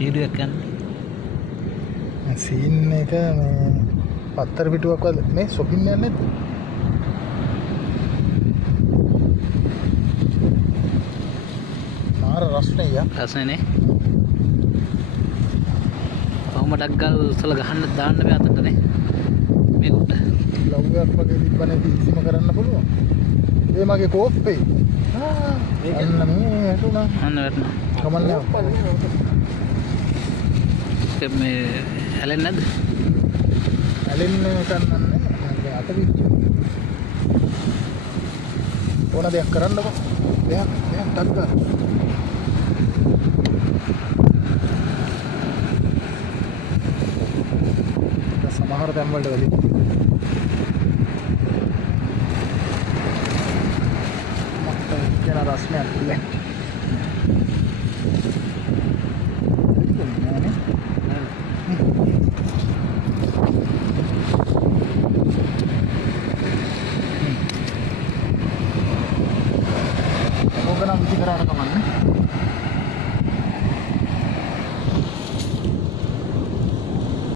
Video එකක් ගන්න. Scene එක මේ පත්තර පිටුවක් වල මේ shopping යන්නේ නැද්ද? මාර රස්නේ යා. රසනේ. කොහොම ඩග්ගල් උසල ගහන්න දාන්න බෑ අතටනේ. මේකට ලව් එකක් වගේ තිබ්බනේ ඉසිම කරන්න පුළුවන්. ඒ මගේ කෝප්පේ. අන්න මේ වැටුණා. අන්න වැටුණා. කමන්නේ. මේ ඇලෙන්නේ නැද්ද? ඇලෙන්නේ කන්නන්නේ. අත පිච්ච. ඕන දෙයක් කරන්නකො. දෙයක් ටක් ගන්න. සමහර තැන් වලට වැඩි. මට කියන රස්නයක් තිබෙන්නේ.